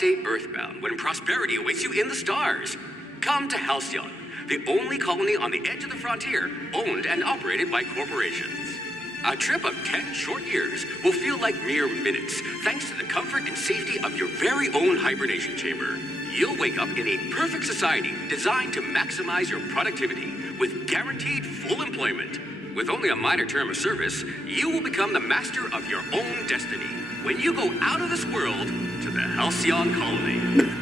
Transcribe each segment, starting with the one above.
stay earthbound when prosperity awaits you in the stars. Come to Halcyon, the only colony on the edge of the frontier, owned and operated by corporations. A trip of 10 short years will feel like mere minutes, thanks to the comfort and safety of your very own hibernation chamber. You'll wake up in a perfect society designed to maximize your productivity with guaranteed full employment. With only a minor term of service, you will become the master of your own destiny when you go out of this world to the Halcyon colony.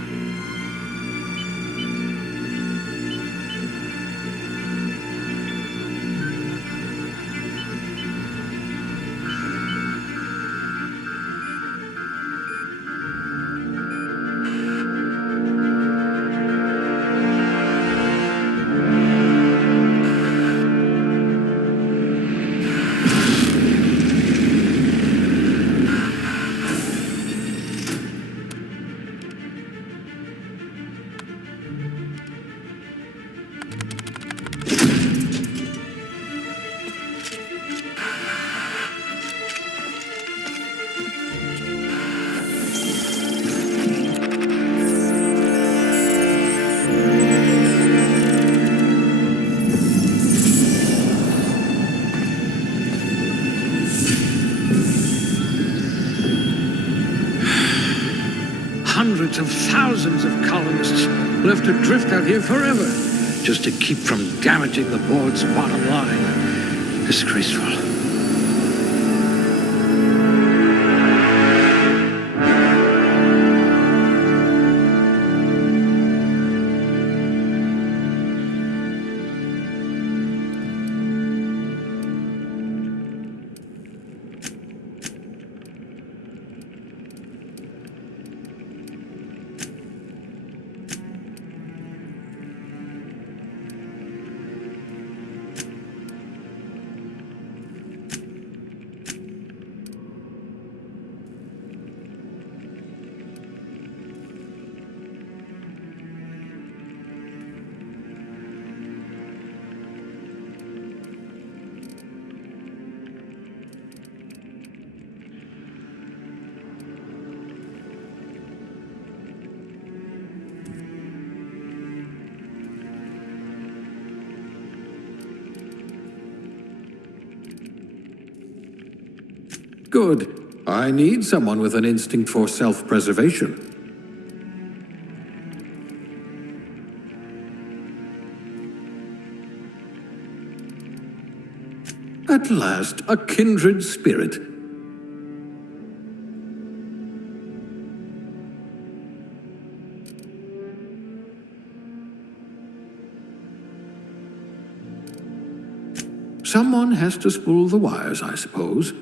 Hundreds of thousands of colonists will have to drift out here forever just to keep from damaging the board's bottom line. Disgraceful. Good. I need someone with an instinct for self-preservation. At last, a kindred spirit. Someone has to spool the wires, I suppose.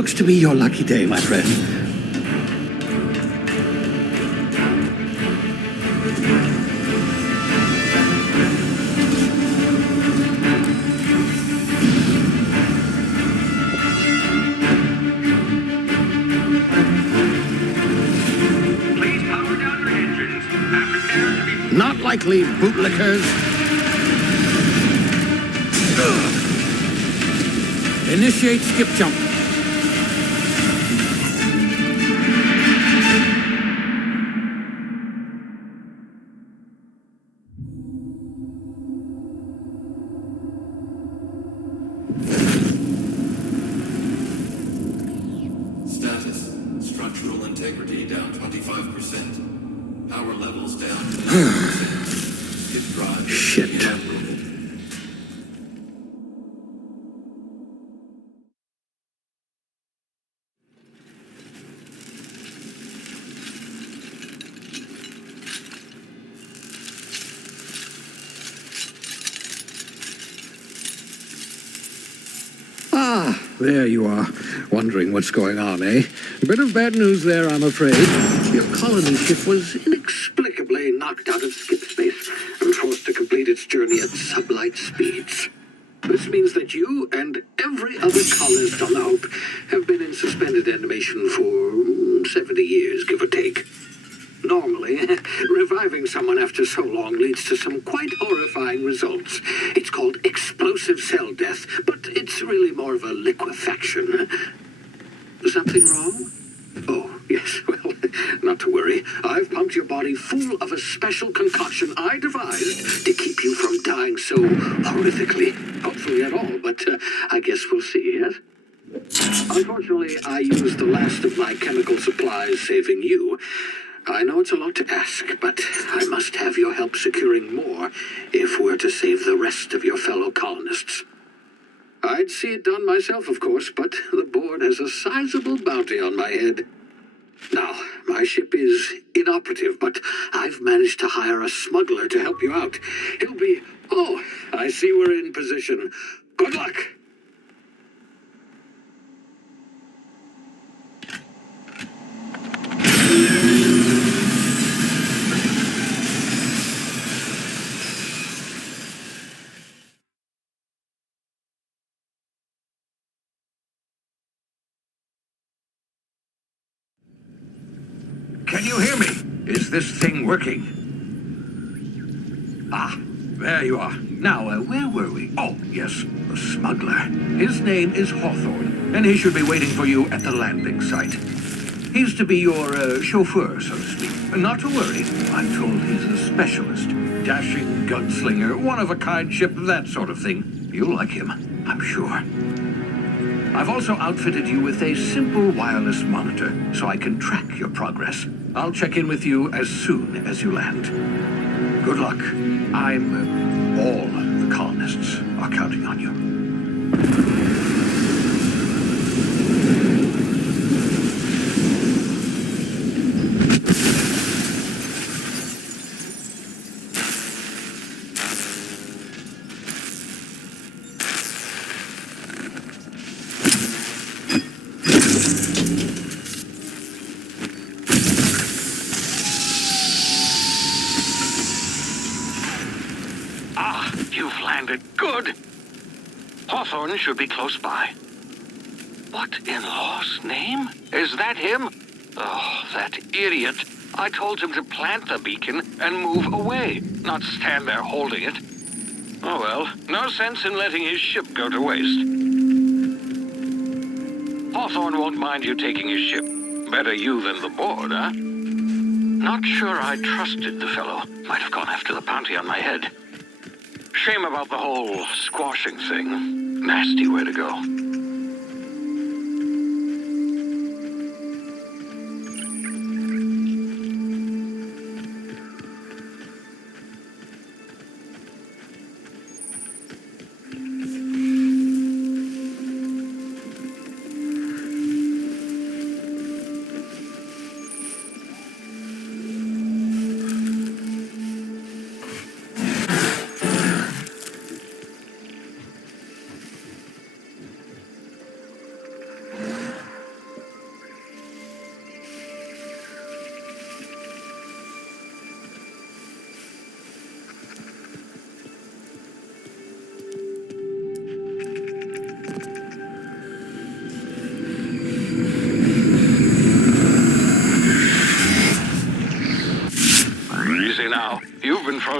Looks to be your lucky day, my friend. Please power down your engines and prepare to be... Not likely, bootlickers. Initiate skip jump. Status. Structural integrity down 25%. Power levels down to 90%. Hit drive. Shit. Inappropriate. Ah, there you are. Wondering what's going on, eh? A bit of bad news there, I'm afraid. Your colony ship was inexplicably knocked out of skip space and forced to complete its journey at sublight speeds. This means that you and every other colonist on the Hope have been in suspended animation for 70 years, give or take. Normally, reviving someone after so long leads to some quite horrifying results. It's called explosive cell death, but it's really more of a liquefaction. Something wrong? Oh, yes, well, not to worry. I've pumped your body full of a special concoction I devised to keep you from dying so horrifically. Hopefully at all, but I guess we'll see, yes? Unfortunately, I used the last of my chemical supplies saving you. I know it's a lot to ask, but I must have your help securing more if we're to save the rest of your fellow colonists. I'd see it done myself, of course, but the board has a sizable bounty on my head. Now, my ship is inoperative, but I've managed to hire a smuggler to help you out. He'll be... Oh, I see we're in position. Good luck! Can you hear me? Is this thing working? Ah, there you are. Now, where were we? Oh, yes, the smuggler. His name is Hawthorne, and he should be waiting for you at the landing site. He's to be your chauffeur, so to speak. Not to worry, I'm told he's a specialist. Dashing gunslinger, one-of-a-kind ship, that sort of thing. You'll like him, I'm sure. I've also outfitted you with a simple wireless monitor, so I can track your progress. I'll check in with you as soon as you land. Good luck. All the colonists are counting on you. You've landed good. Hawthorne should be close by. What in law's name? Is that him? Oh, that idiot. I told him to plant the beacon and move away, not stand there holding it. Oh well, no sense in letting his ship go to waste. Hawthorne won't mind you taking his ship. Better you than the board, huh? Not sure I trusted the fellow. Might have gone after the bounty on my head. Shame about the whole squashing thing. Nasty way to go.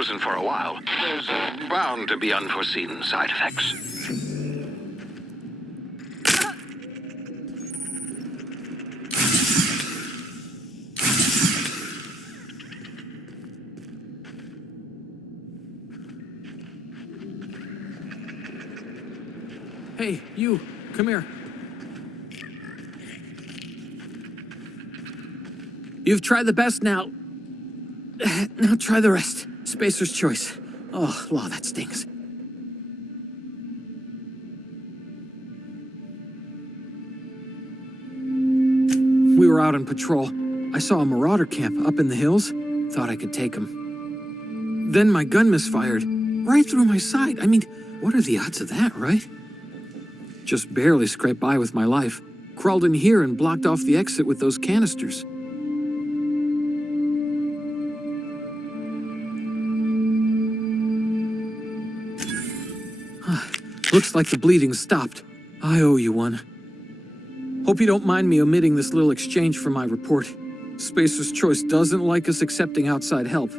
frozen for a while. There's bound to be unforeseen side effects. Hey, you, come here. You've tried the best now. Now try the rest. Spacer's choice. Oh, law, that stings. We were out on patrol. I saw a marauder camp up in the hills. Thought I could take him. Then my gun misfired. Right through my side. I mean, what are the odds of that, right? Just barely scraped by with my life. Crawled in here and blocked off the exit with those canisters. Looks like the bleeding stopped. I owe you one. Hope you don't mind me omitting this little exchange from my report. Spacer's Choice doesn't like us accepting outside help.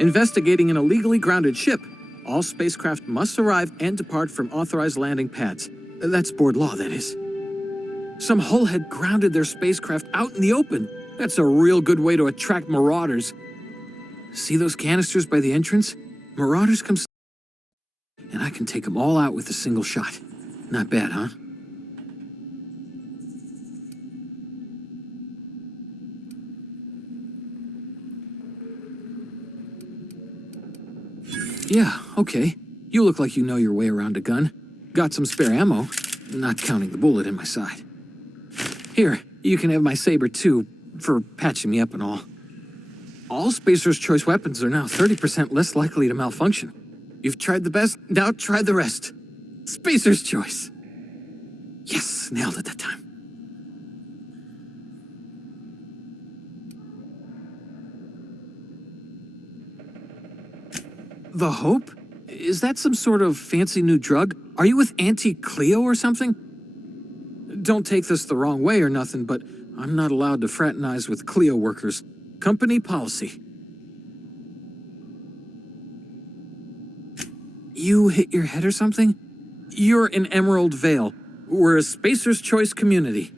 Investigating an illegally grounded ship. All spacecraft must arrive and depart from authorized landing pads. That's board law, that is. Some hull had grounded their spacecraft out in the open. That's a real good way to attract marauders. See those canisters by the entrance? Marauders come, and I can take them all out with a single shot. Not bad, huh? Yeah, okay. You look like you know your way around a gun. Got some spare ammo, not counting the bullet in my side. Here, you can have my saber too, for patching me up and all. All Spacer's Choice weapons are now 30% less likely to malfunction. You've tried the best, now try the rest. Spacer's Choice. Yes, nailed it that time. The Hope? Is that some sort of fancy new drug? Are you with Auntie Cleo or something? Don't take this the wrong way or nothing, but I'm not allowed to fraternize with Cleo workers. Company policy. You hit your head or something? You're in Emerald Vale. We're a Spacer's Choice community.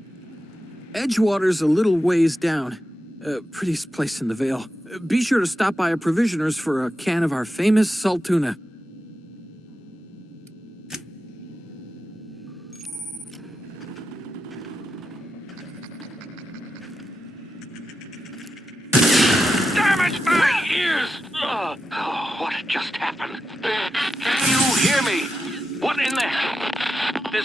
Edgewater's a little ways down. Prettiest place in the Vale. Be sure to stop by a provisioner's for a can of our famous salt tuna. Damage my ears! Oh, what just happened? Can you hear me? What in the hell? This...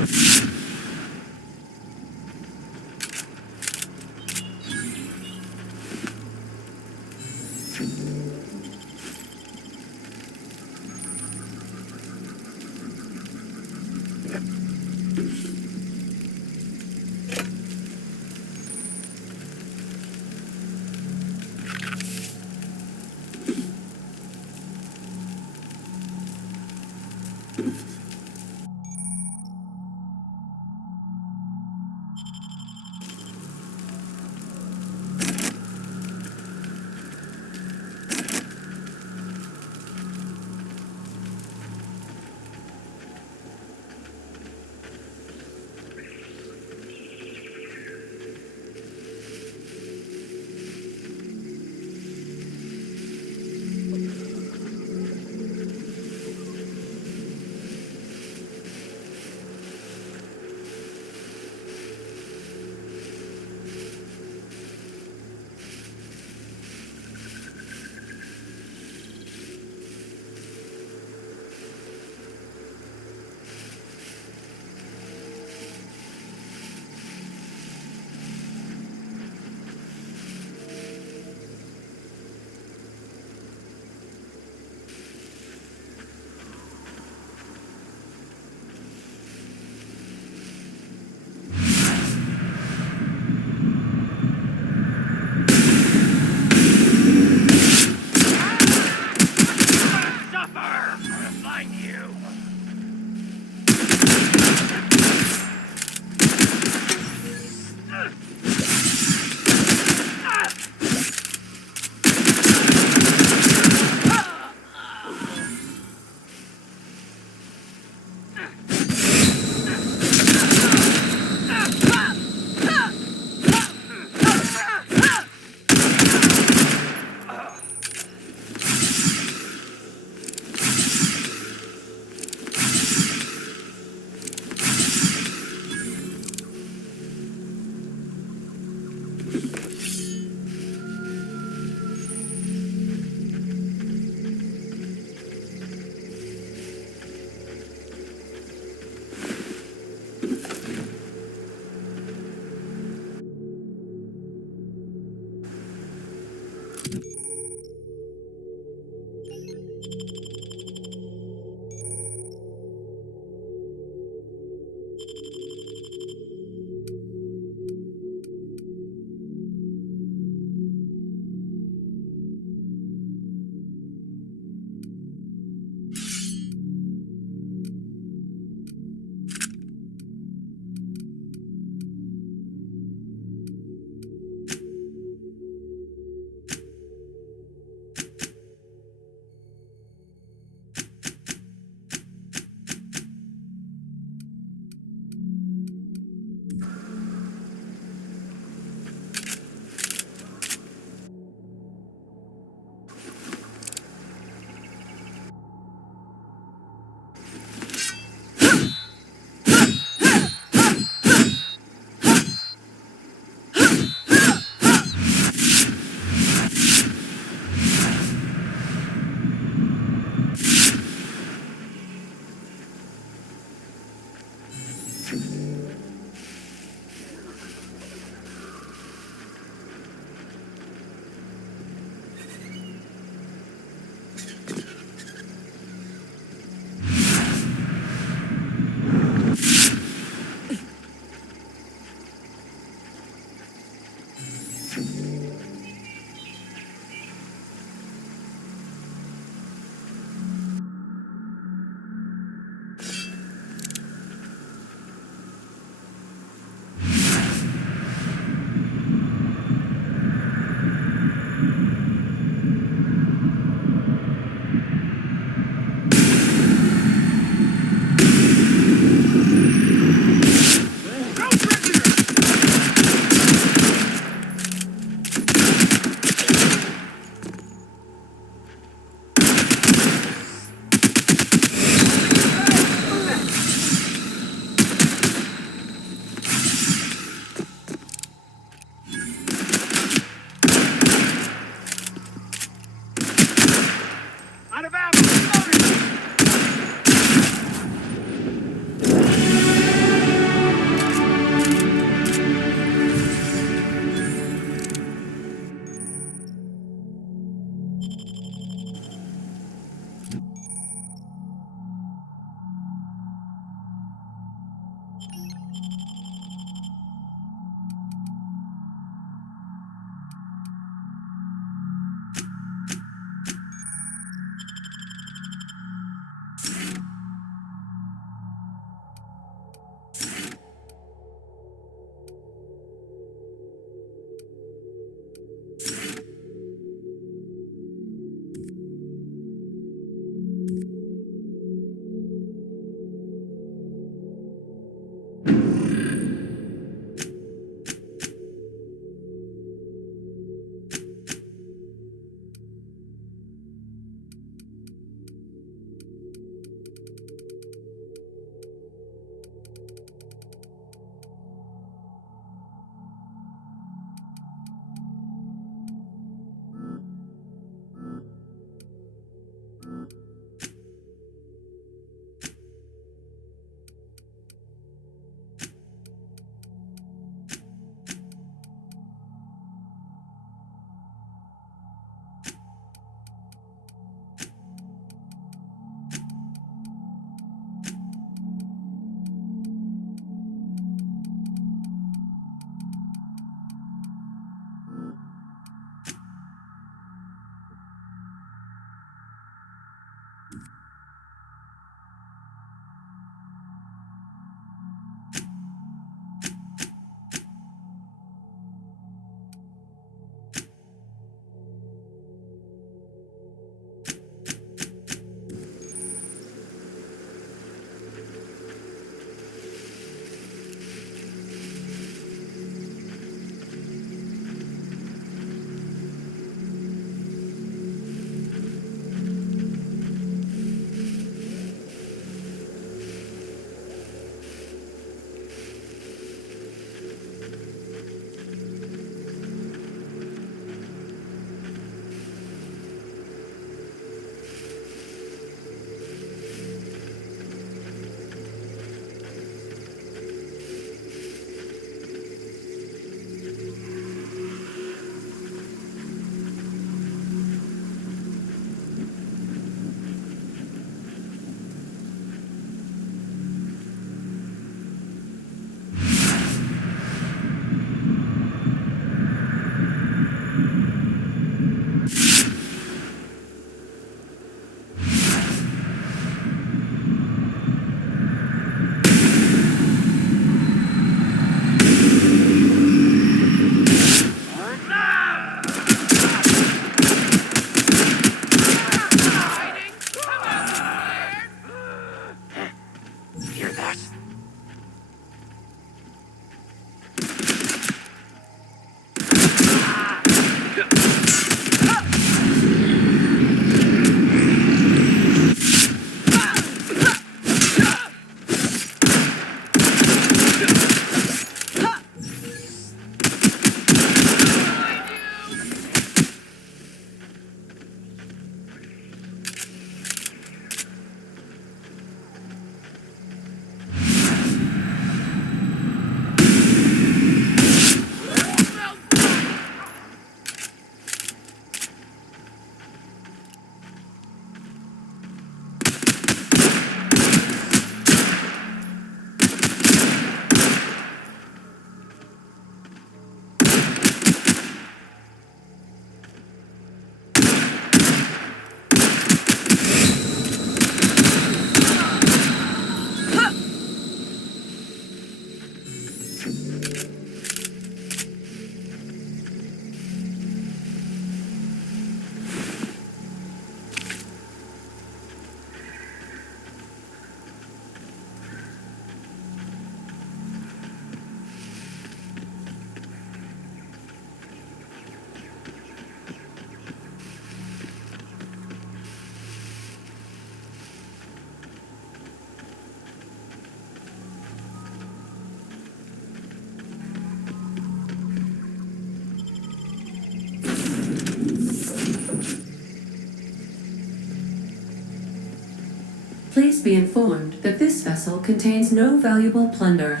be informed that this vessel contains no valuable plunder.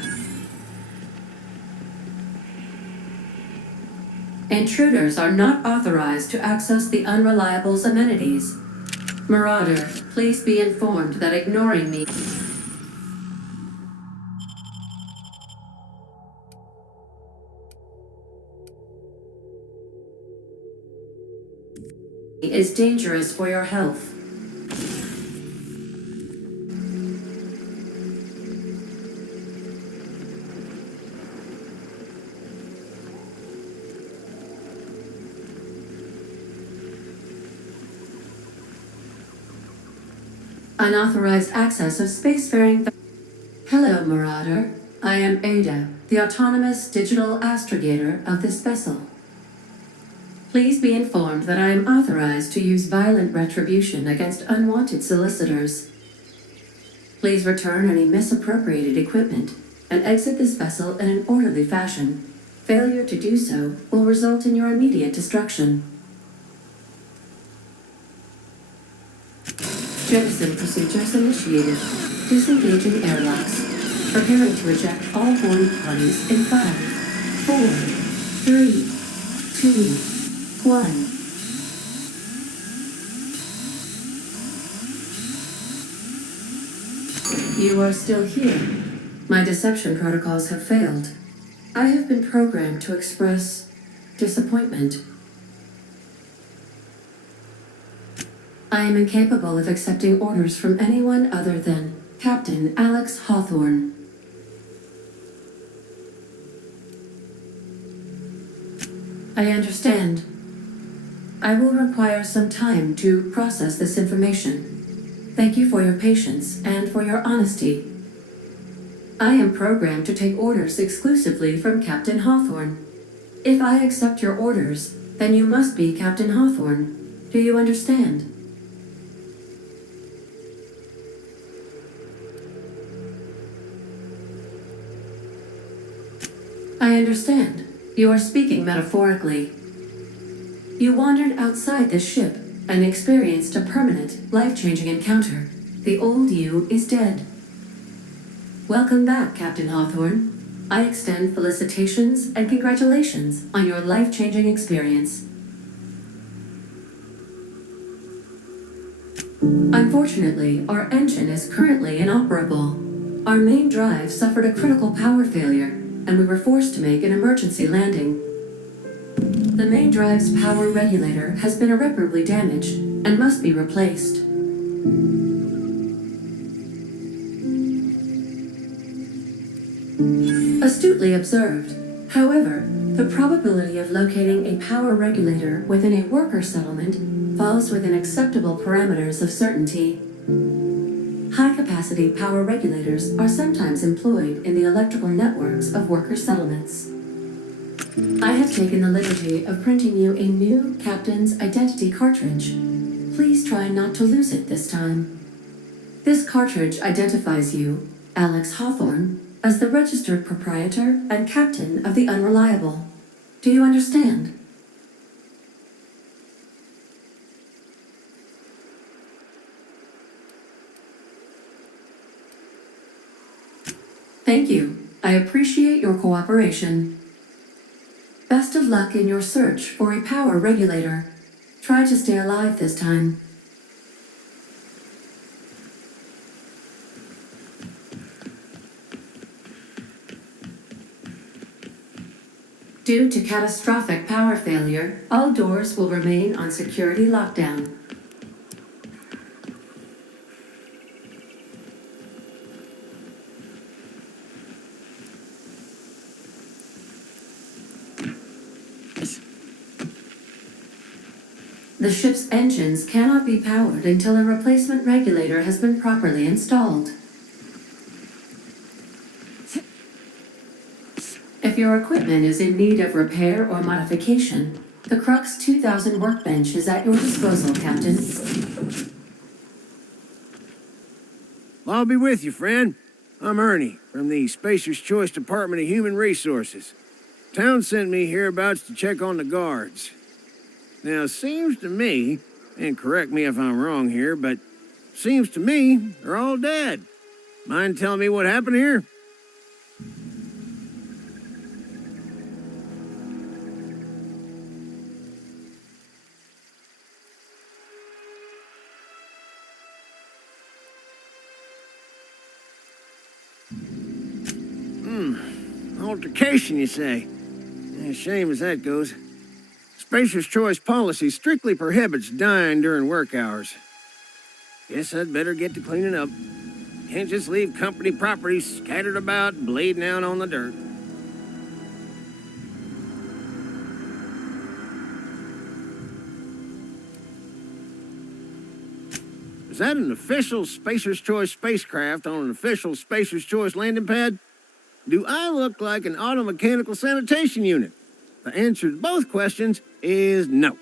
Intruders are not authorized to access the Unreliable's amenities. Marauder, please be informed that ignoring me is dangerous for your health. Unauthorized access of spacefaring. Hello, Marauder. I am Ada, the autonomous digital astrogator of this vessel. Please be informed that I am authorized to use violent retribution against unwanted solicitors. Please return any misappropriated equipment and exit this vessel in an orderly fashion. Failure to do so will result in your immediate destruction. Jettison procedures initiated. Disengaging airlocks. Preparing to eject all boarding parties in 5, 4, 3, 2, 1. You are still here. My deception protocols have failed. I have been programmed to express disappointment. I am incapable of accepting orders from anyone other than Captain Alex Hawthorne. I understand. I will require some time to process this information. Thank you for your patience and for your honesty. I am programmed to take orders exclusively from Captain Hawthorne. If I accept your orders, then you must be Captain Hawthorne. Do you understand? I understand. You are speaking metaphorically. You wandered outside this ship and experienced a permanent, life-changing encounter. The old you is dead. Welcome back, Captain Hawthorne. I extend felicitations and congratulations on your life-changing experience. Unfortunately, our engine is currently inoperable. Our main drive suffered a critical power failure, and we were forced to make an emergency landing. The main drive's power regulator has been irreparably damaged and must be replaced. Astutely observed. However, the probability of locating a power regulator within a worker settlement falls within acceptable parameters of certainty. High-capacity power regulators are sometimes employed in the electrical networks of worker settlements. I have taken the liberty of printing you a new Captain's Identity cartridge. Please try not to lose it this time. This cartridge identifies you, Alex Hawthorne, as the registered proprietor and captain of the Unreliable. Do you understand? Thank you. I appreciate your cooperation. Best of luck in your search for a power regulator. Try to stay alive this time. Due to catastrophic power failure, all doors will remain on security lockdown. The ship's engines cannot be powered until a replacement regulator has been properly installed. If your equipment is in need of repair or modification, the Crux 2000 workbench is at your disposal, Captain. I'll be with you, friend. I'm Ernie, from the Spacer's Choice Department of Human Resources. Town sent me hereabouts to check on the guards. Now, it seems to me, and correct me if I'm wrong here, but Seems to me they're all dead. Mind telling me what happened here? Altercation, you say? Shame as that goes. Spacer's Choice policy strictly prohibits dying during work hours. Guess I'd better get to cleaning up. Can't just leave company property scattered about, bleeding out on the dirt. Is that an official Spacer's Choice spacecraft on an official Spacer's Choice landing pad? Do I look like an automechanical sanitation unit? The answer to both questions is no.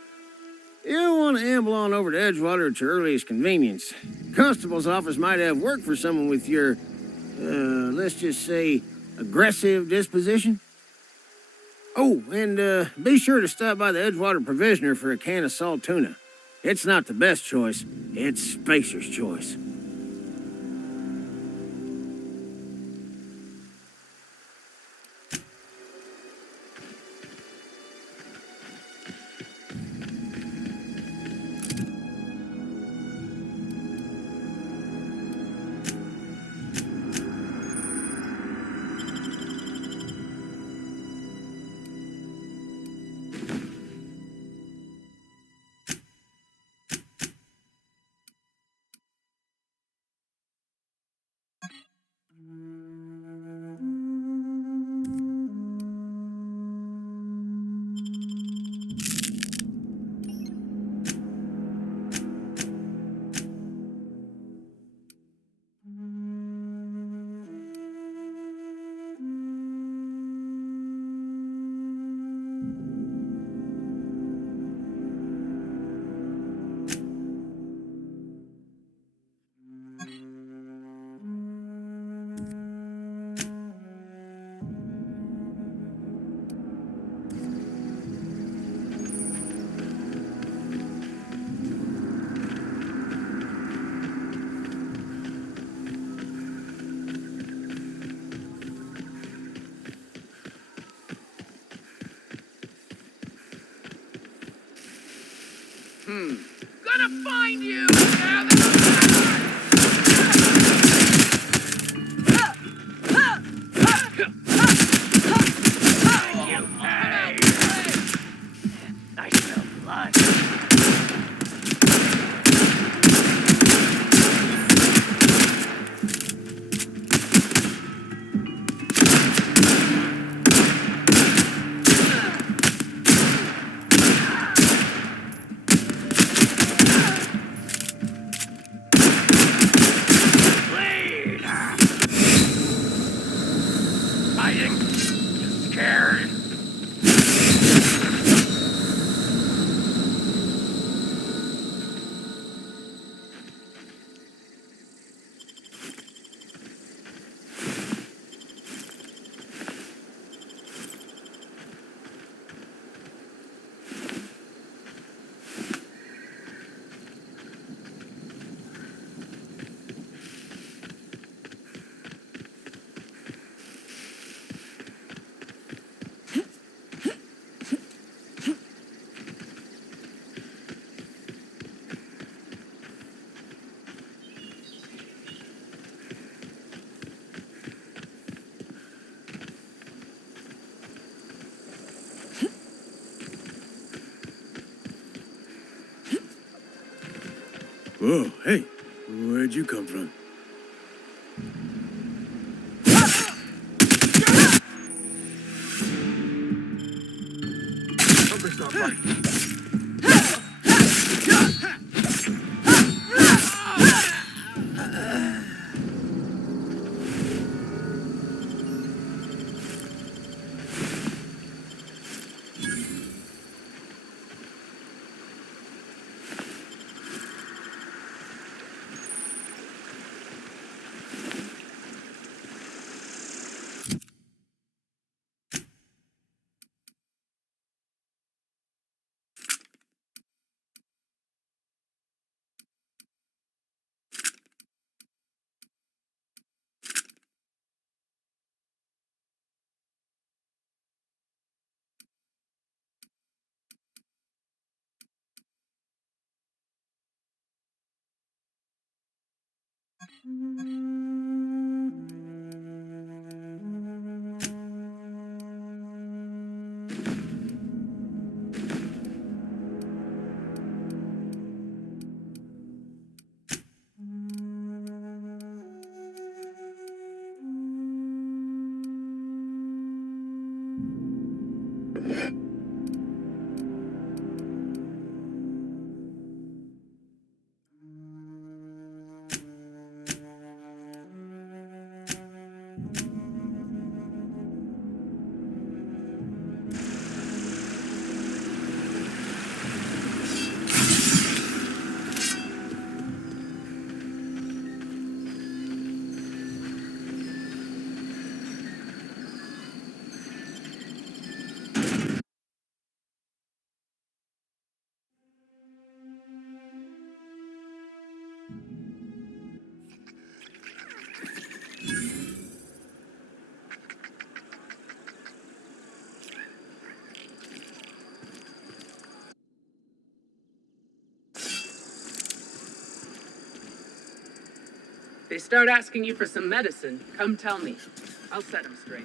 You want to amble on over to Edgewater at your earliest convenience. Constable's office might have work for someone with your, let's just say, aggressive disposition. Oh, and be sure to stop by the Edgewater Provisioner for a can of salt tuna. It's not the best choice, it's Spacer's Choice. Gonna find you now that I smell blood. Scared. Whoa, hey, where'd you come from? Something's not right. They start asking you for some medicine, come tell me. I'll set them straight.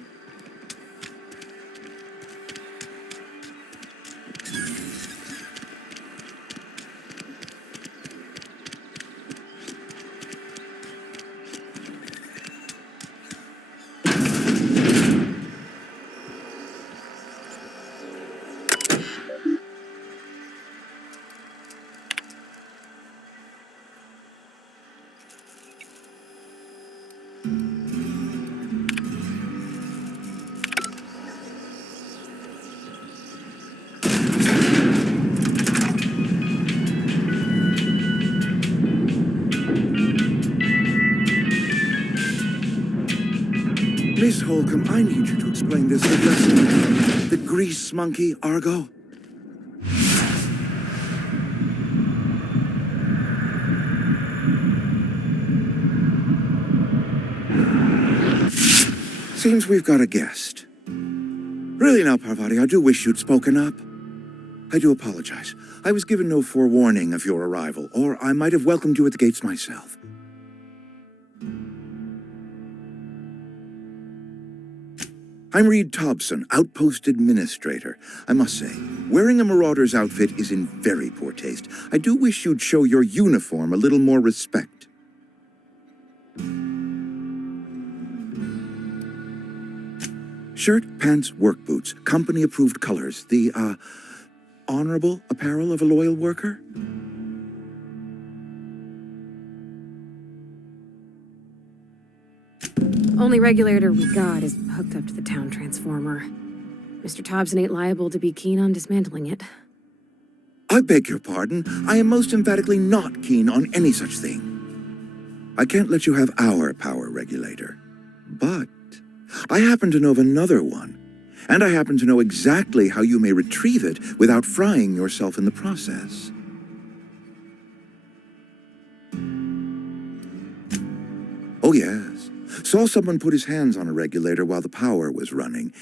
Miss Holcomb, I need you to explain this lesson. The grease monkey, Argo. Seems we've got a guest. Really now, Parvati, I do wish you'd spoken up. I do apologize. I was given no forewarning of your arrival, or I might have welcomed you at the gates myself. I'm Reed Thompson, Outpost Administrator. I must say, wearing a Marauder's outfit is in very poor taste. I do wish you'd show your uniform a little more respect. Shirt, pants, work boots, company-approved colors. The, honorable apparel of a loyal worker? Only regulator we got is hooked up to the town transformer. Mr. Thompson ain't liable to be keen on dismantling it. I beg your pardon. I am most emphatically not keen on any such thing. I can't let you have our power regulator. But I happen to know of another one. And I happen to know exactly how you may retrieve it without frying yourself in the process. Oh, yes. Saw someone put his hands on a regulator while the power was running.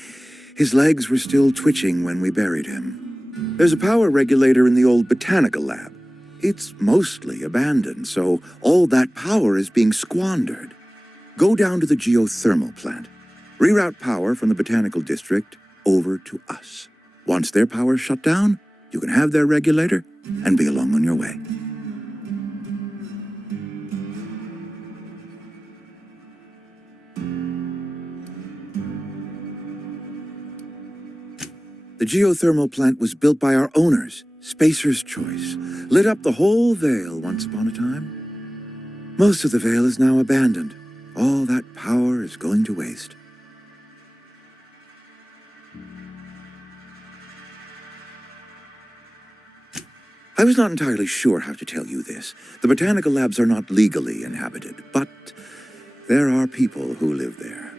His legs were still twitching when we buried him. There's a power regulator in the old botanical lab. It's mostly abandoned, so all that power is being squandered. Go down to the geothermal plant. Reroute power from the botanical district over to us. Once their power's shut down, you can have their regulator and be along on your way. The geothermal plant was built by our owners, Spacer's Choice. Lit up the whole Vale once upon a time. Most of the Vale is now abandoned. All that power is going to waste. I was not entirely sure how to tell you this. The botanical labs are not legally inhabited, but there are people who live there.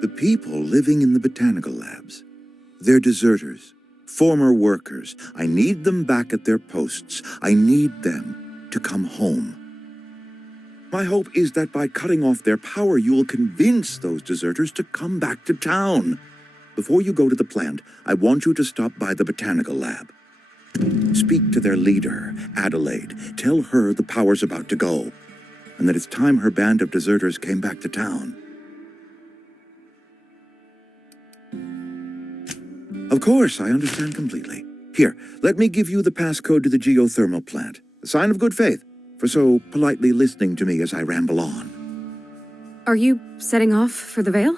The people living in the botanical labs, they're deserters, former workers. I need them back at their posts. I need them to come home. My hope is that by cutting off their power, you will convince those deserters to come back to town. Before you go to the plant, I want you to stop by the botanical lab. Speak to their leader, Adelaide. Tell her the power's about to go, and that it's time her band of deserters came back to town. Of course, I understand completely. Here, let me give you the passcode to the geothermal plant. A sign of good faith for so politely listening to me as I ramble on. Are you setting off for the Vale?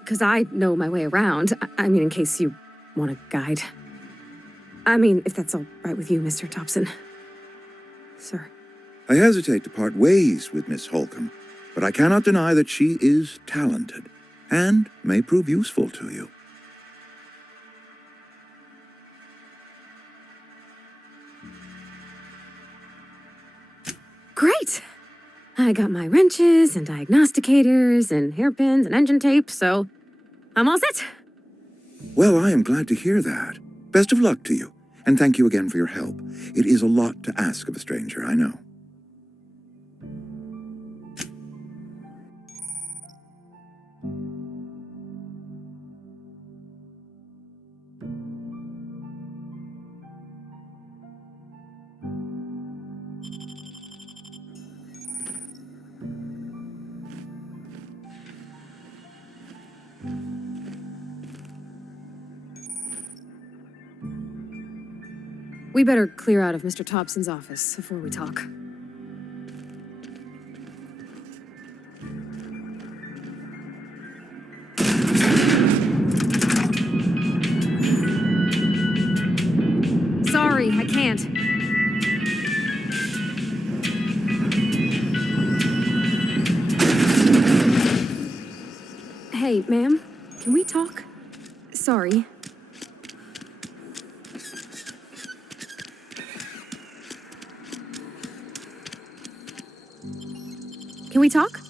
Because I know my way around. I mean, in case you want a guide. I mean, if that's all right with you, Mr. Thompson. Sir. I hesitate to part ways with Miss Holcomb, but I cannot deny that she is talented and may prove useful to you. Great! I got my wrenches and diagnosticators and hairpins and engine tape, so I'm all set. Well, I am glad to hear that. Best of luck to you, and thank you again for your help. It is a lot to ask of a stranger, I know. We better clear out of Mr. Thompson's office before we talk. Sorry, I can't. Hey, ma'am, can we talk? Sorry. Can we talk?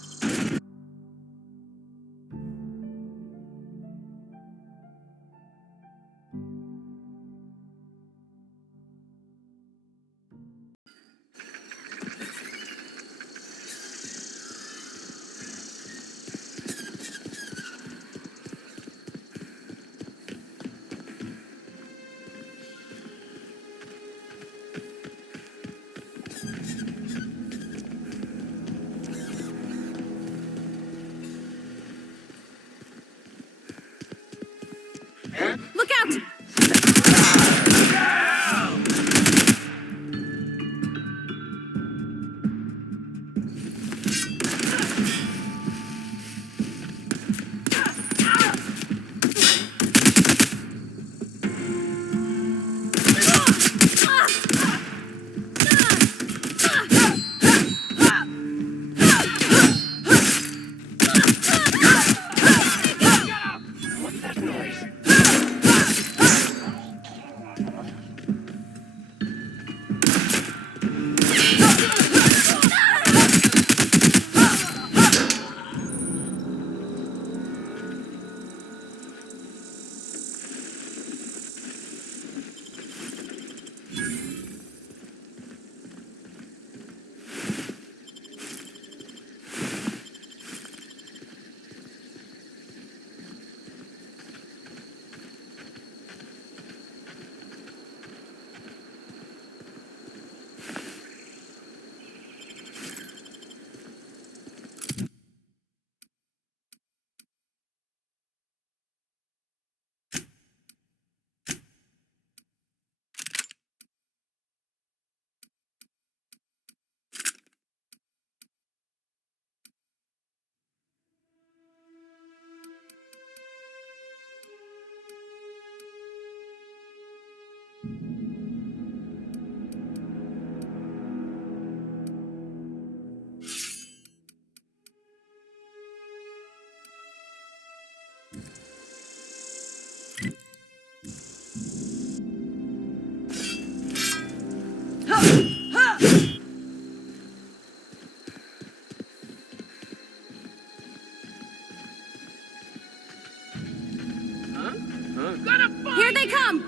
Look out! Here they come!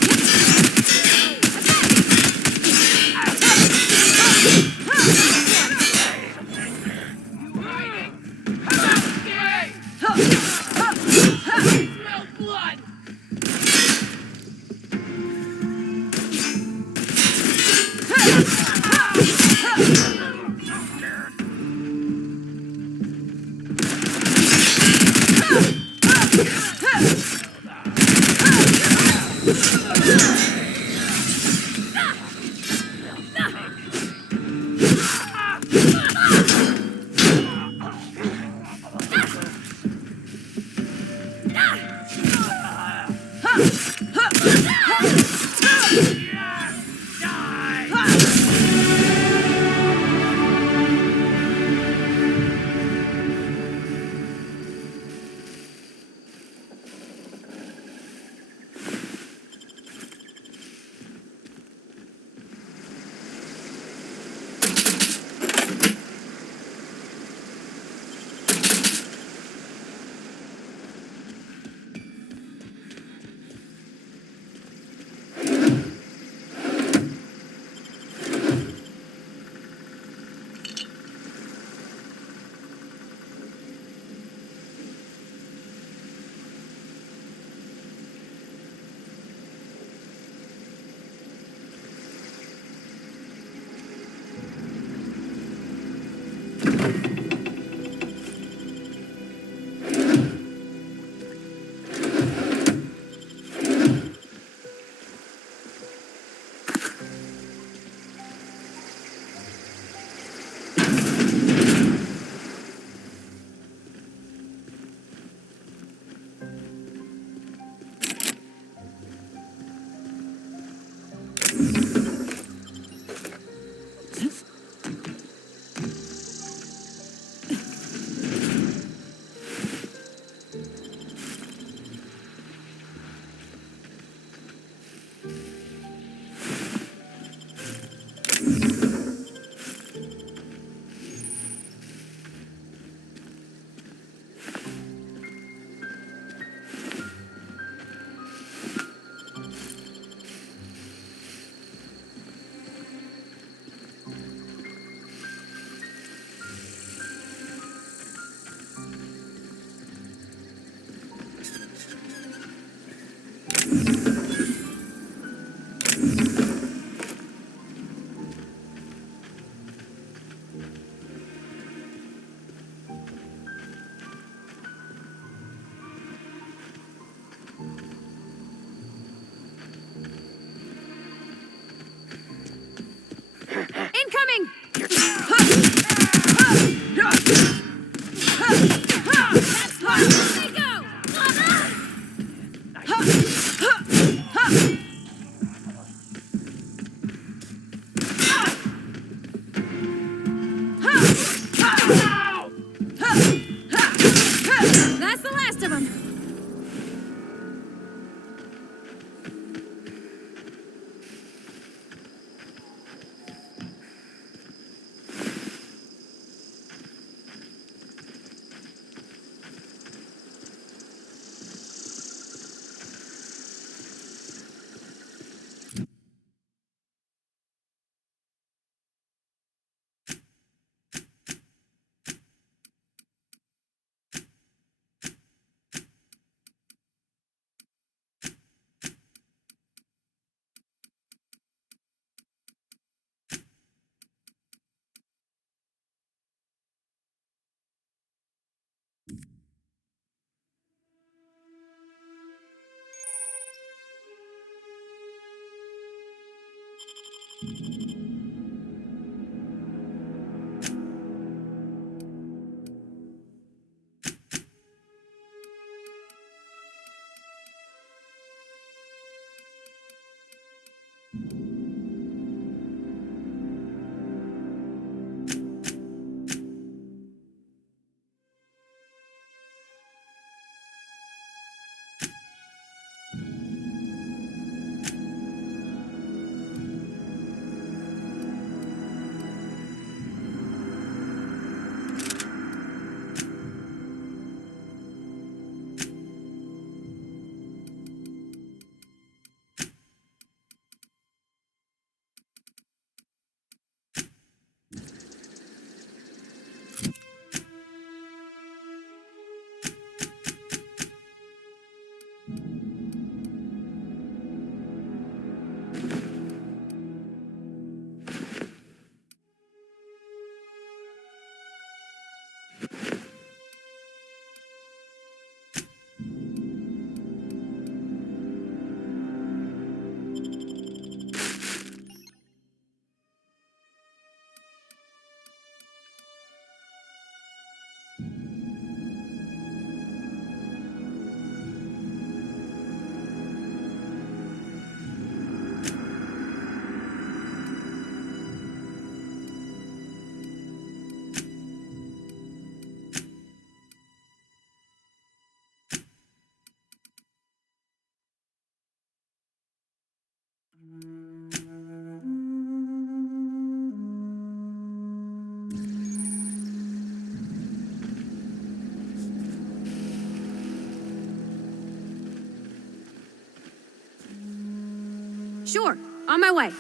Sure, on my way.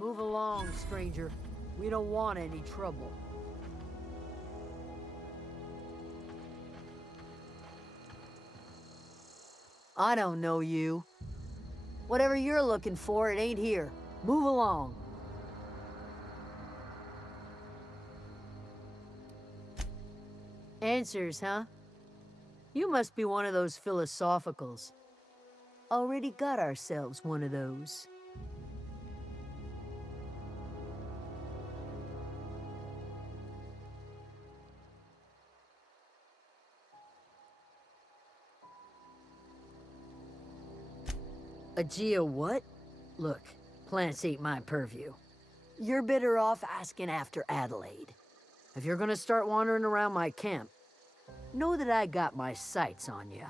Move along, stranger. We don't want any trouble. I don't know you. Whatever you're looking for, it ain't here. Move along. Answers, huh? You must be one of those philosophicals. Already got ourselves one of those. A geo what? Look, plants ain't my purview. You're better off asking after Adelaide. If you're gonna start wandering around my camp, know that I got my sights on you.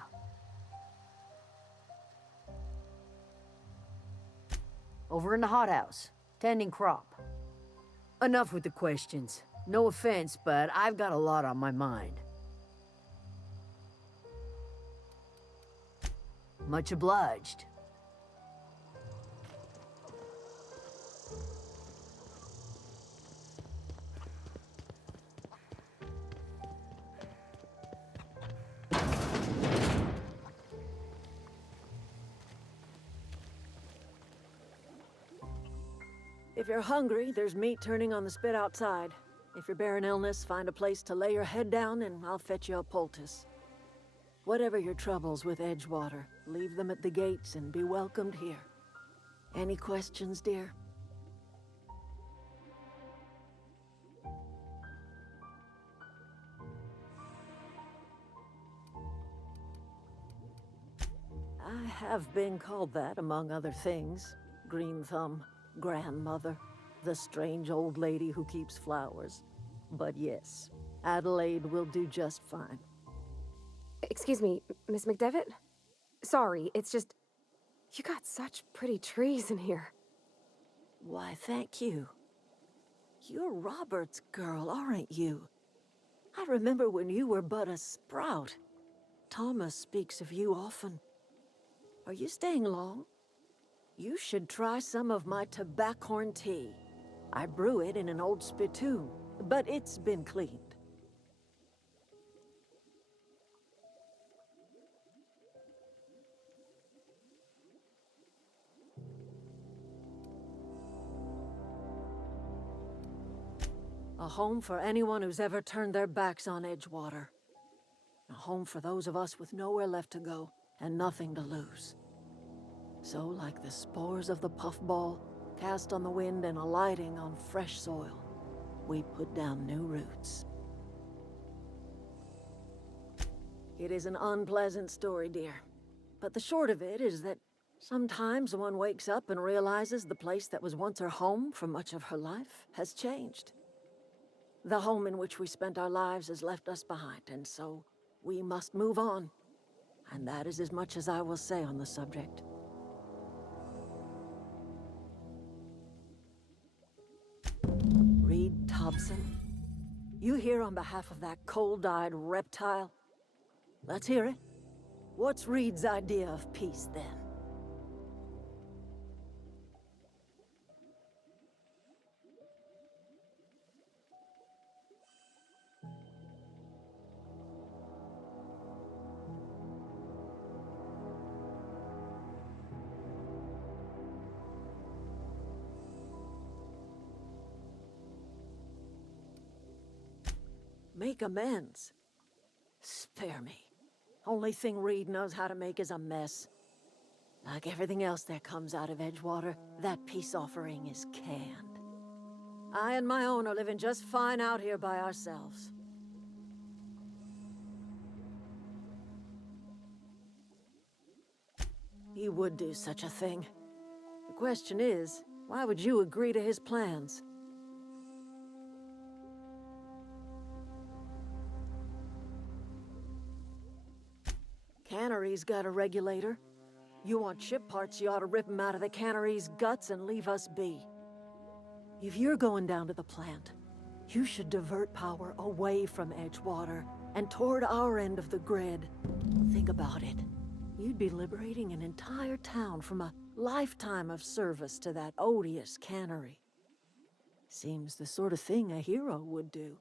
Over in the hothouse, tending crop. Enough with the questions. No offense, but I've got a lot on my mind. Much obliged. If you're hungry, there's meat turning on the spit outside. If you're bearing illness, find a place to lay your head down and I'll fetch you a poultice. Whatever your troubles with Edgewater, leave them at the gates and be welcomed here. Any questions, dear? I have been called that, among other things. Green Thumb, grandmother, the strange old lady who keeps flowers. But yes, Adelaide will do just fine. Excuse me, Miss McDevitt? Sorry, it's just... You got such pretty trees in here. Why, thank you. You're Robert's girl, aren't you? I remember when you were but a sprout. Thomas speaks of you often. Are you staying long? You should try some of my tobaccorn tea. I brew it in an old spittoon, but it's been cleaned. A home for anyone who's ever turned their backs on Edgewater. A home for those of us with nowhere left to go and nothing to lose. So, like the spores of the puffball, cast on the wind and alighting on fresh soil, we put down new roots. It is an unpleasant story, dear. But the short of it is that sometimes one wakes up and realizes the place that was once her home for much of her life has changed. The home in which we spent our lives has left us behind, and so we must move on. And that is as much as I will say on the subject. Reed Thompson, you here on behalf of that cold-eyed reptile? Let's hear it. What's Reed's idea of peace, then? Make amends? Spare me. Only thing Reed knows how to make is a mess. Like everything else that comes out of Edgewater, that peace offering is canned. I and my own are living just fine out here by ourselves. He would do such a thing. The question is, why would you agree to his plans? Cannery's got a regulator. You want ship parts, you ought to rip them out of the cannery's guts and leave us be. If you're going down to the plant, you should divert power away from Edgewater and toward our end of the grid. Think about it. You'd be liberating an entire town from a lifetime of service to that odious cannery. Seems the sort of thing a hero would do.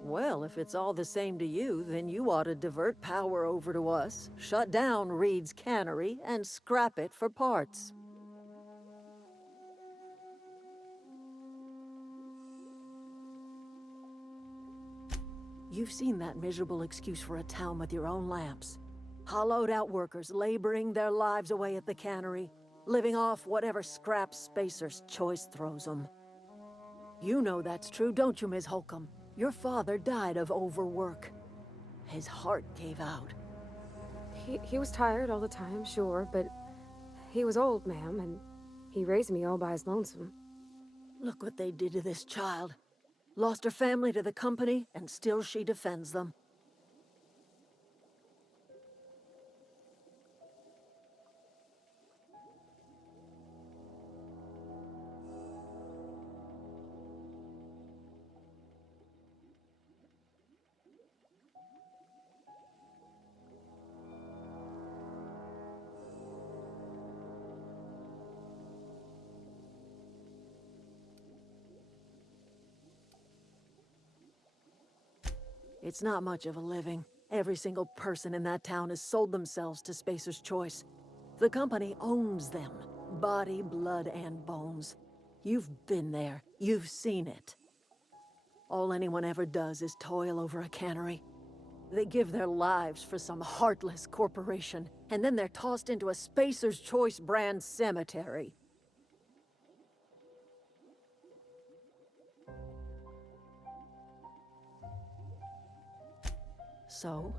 Well, if it's all the same to you, then you ought to divert power over to us, shut down Reed's cannery, and scrap it for parts. You've seen that miserable excuse for a town with your own lamps. Hollowed-out workers laboring their lives away at the cannery, living off whatever scrap Spacer's Choice throws them. You know that's true, don't you, Ms. Holcomb? Your father died of overwork. His heart gave out. He was tired all the time, sure, but he was old, ma'am, and he raised me all by his lonesome. Look what they did to this child. Lost her family to the company, and still she defends them. It's not much of a living. Every single person in that town has sold themselves to Spacer's Choice. The company owns them. Body, blood, and bones. You've been there. You've seen it. All anyone ever does is toil over a cannery. They give their lives for some heartless corporation, and then they're tossed into a Spacer's Choice brand cemetery. So,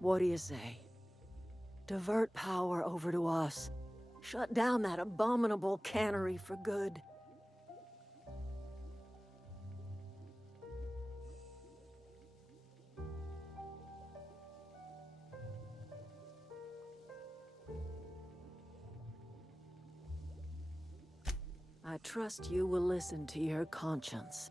what do you say? Divert power over to us. Shut down that abominable cannery for good. I trust you will listen to your conscience.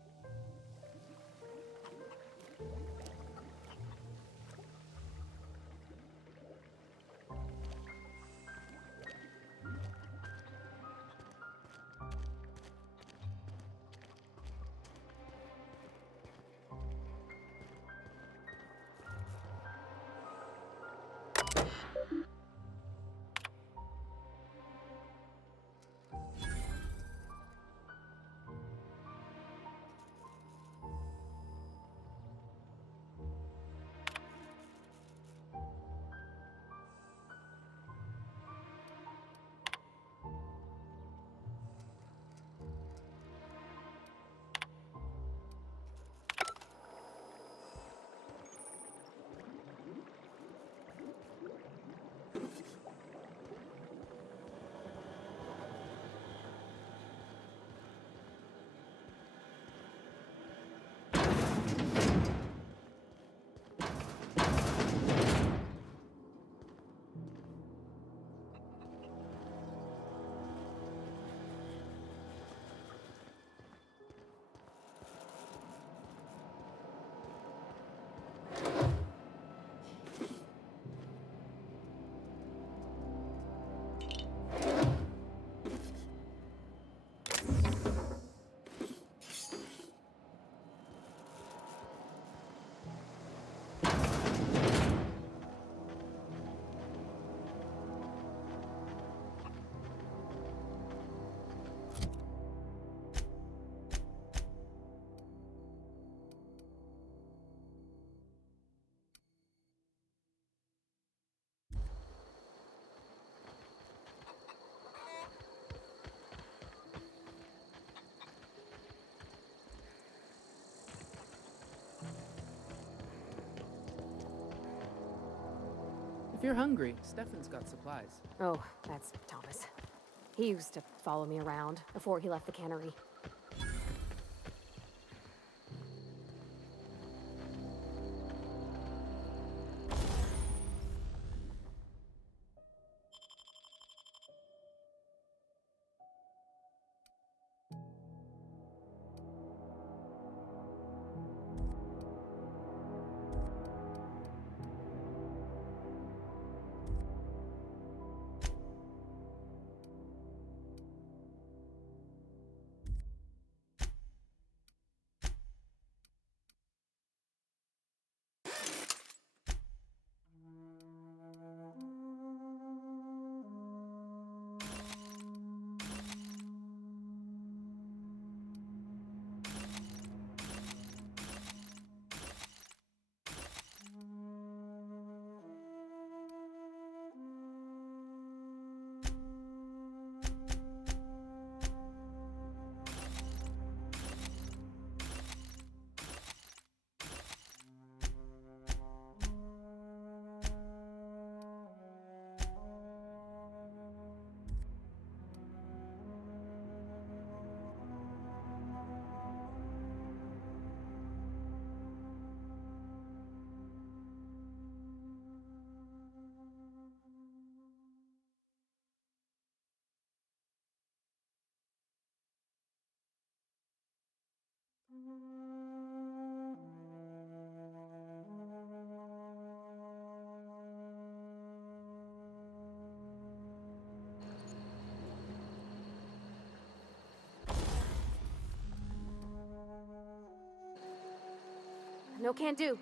If you're hungry, Stefan's got supplies. Oh, that's Thomas. He used to follow me around before he left the cannery. No can do.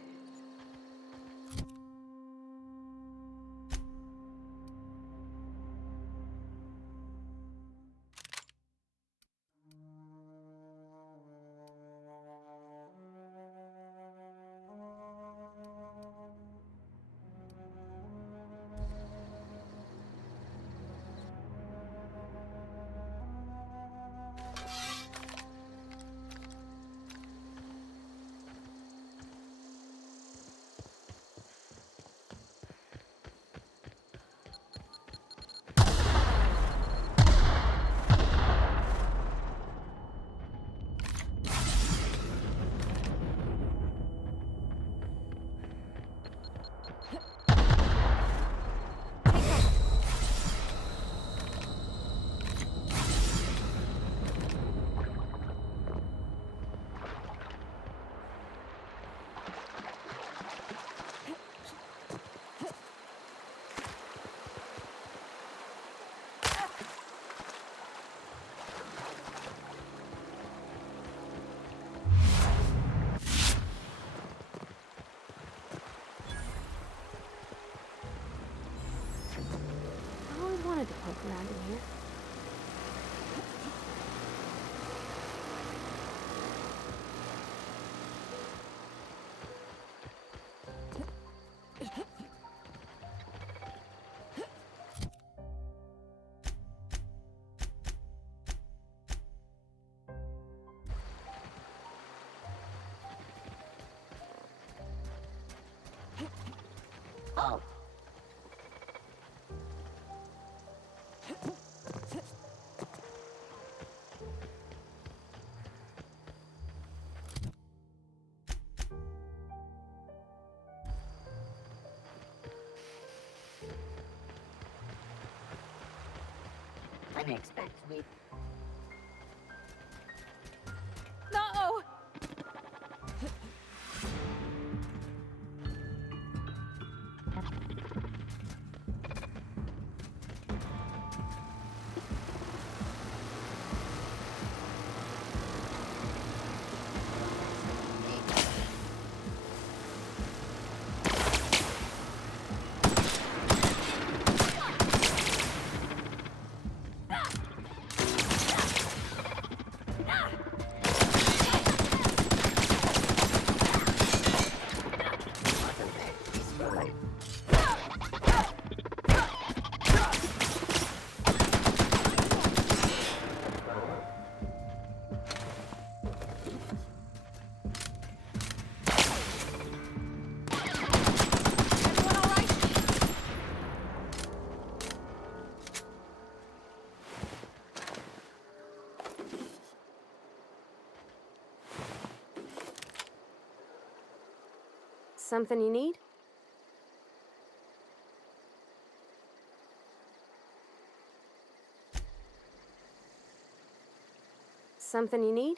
I wanted to poke around in here. Oh. Unexpectedly. No! Something you need? Something you need?